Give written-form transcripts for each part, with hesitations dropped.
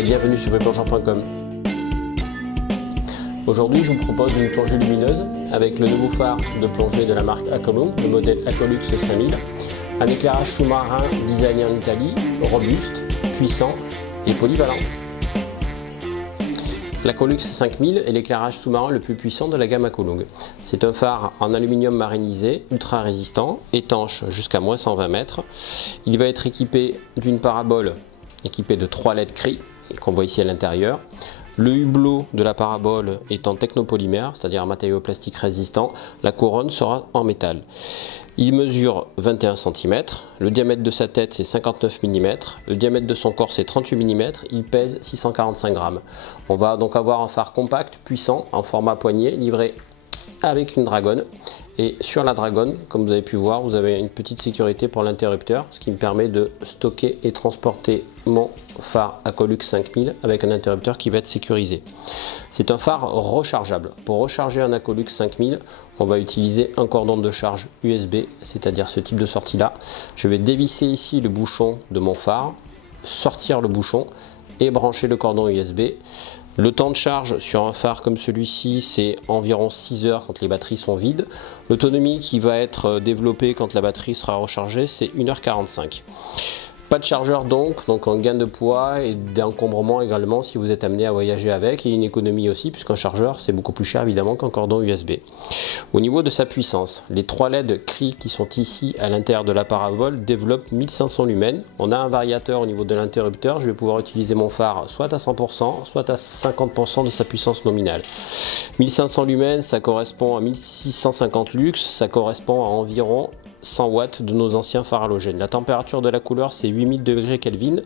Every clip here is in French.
et bienvenue sur vueplongeur.com. Aujourd'hui, je vous propose une plongée lumineuse avec le nouveau phare de plongée de la marque Acolum, le modèle Acolux 5000. Un éclairage sous-marin designé en Italie, robuste, puissant et polyvalent. L'Acolux 5000 est l'éclairage sous-marin le plus puissant de la gamme Acolung. C'est un phare en aluminium marinisé, ultra résistant, étanche jusqu'à moins 120 mètres. Il va être équipé d'une parabole équipée de 3 LED CRI qu'on voit ici à l'intérieur. Le hublot de la parabole est en technopolymère, c'est-à-dire un matériau plastique résistant. La couronne sera en métal. Il mesure 21 cm, le diamètre de sa tête c'est 59 mm, le diamètre de son corps c'est 38 mm, il pèse 645 grammes. On va donc avoir un phare compact, puissant, en format poignée, livré avec une dragonne. Et sur la dragonne, comme vous avez pu voir, vous avez une petite sécurité pour l'interrupteur, ce qui me permet de stocker et transporter mon phare Acolux 5000 avec un interrupteur qui va être sécurisé. C'est un phare rechargeable. Pour recharger un Acolux 5000, on va utiliser un cordon de charge USB, c'est-à-dire ce type de sortie là. Je vais dévisser ici le bouchon de mon phare, sortir le bouchon et brancher le cordon USB. Le temps de charge sur un phare comme celui-ci, c'est environ 6 heures quand les batteries sont vides. L'autonomie qui va être développée quand la batterie sera rechargée, c'est 1h45. Pas de chargeur donc un gain de poids et d'encombrement également si vous êtes amené à voyager avec, et une économie aussi puisqu'un chargeur c'est beaucoup plus cher évidemment qu'un cordon USB. Au niveau de sa puissance, les 3 LED CRI qui sont ici à l'intérieur de la parabole développent 1500 lumens. On a un variateur au niveau de l'interrupteur, je vais pouvoir utiliser mon phare soit à 100%, soit à 50% de sa puissance nominale. 1500 lumens, ça correspond à 1650 lux, ça correspond à environ 100 watts de nos anciens phares halogènes. La température de la couleur c'est 8000 degrés Kelvin.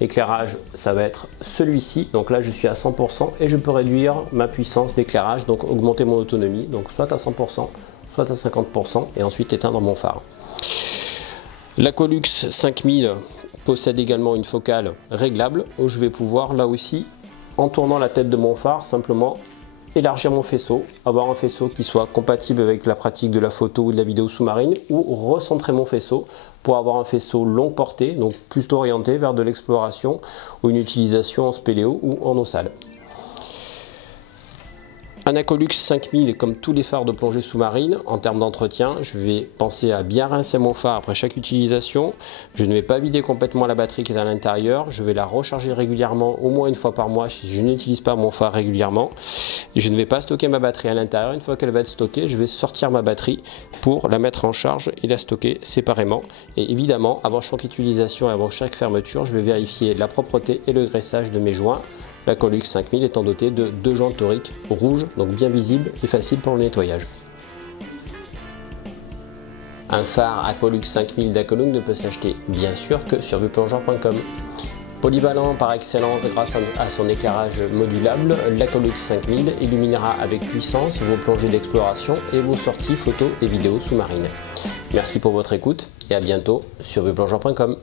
L'éclairage ça va être celui-ci, donc là je suis à 100% et je peux réduire ma puissance d'éclairage, donc augmenter mon autonomie, donc soit à 100%, soit à 50% et ensuite éteindre mon phare. L'Acolux 5000 possède également une focale réglable où je vais pouvoir là aussi, en tournant la tête de mon phare, simplement élargir mon faisceau, avoir un faisceau qui soit compatible avec la pratique de la photo ou de la vidéo sous-marine, ou recentrer mon faisceau pour avoir un faisceau longue portée, donc plutôt orienté vers de l'exploration ou une utilisation en spéléo ou en eau sale. Un Acolux 5000, comme tous les phares de plongée sous-marine, en termes d'entretien, je vais penser à bien rincer mon phare après chaque utilisation. Je ne vais pas vider complètement la batterie qui est à l'intérieur. Je vais la recharger régulièrement, au moins une fois par mois si je n'utilise pas mon phare régulièrement. Et je ne vais pas stocker ma batterie à l'intérieur. Une fois qu'elle va être stockée, je vais sortir ma batterie pour la mettre en charge et la stocker séparément. Et évidemment, avant chaque utilisation et avant chaque fermeture, je vais vérifier la propreté et le graissage de mes joints. L'Acolux 5000 étant doté de 2 jantes toriques rouges, donc bien visibles et faciles pour le nettoyage. Un phare Acolux 5000 d'Acolung ne peut s'acheter bien sûr que sur vueplongeur.com. Polyvalent par excellence grâce à son éclairage modulable, l'Acolux 5000 illuminera avec puissance vos plongées d'exploration et vos sorties photos et vidéos sous-marines. Merci pour votre écoute et à bientôt sur vueplongeur.com.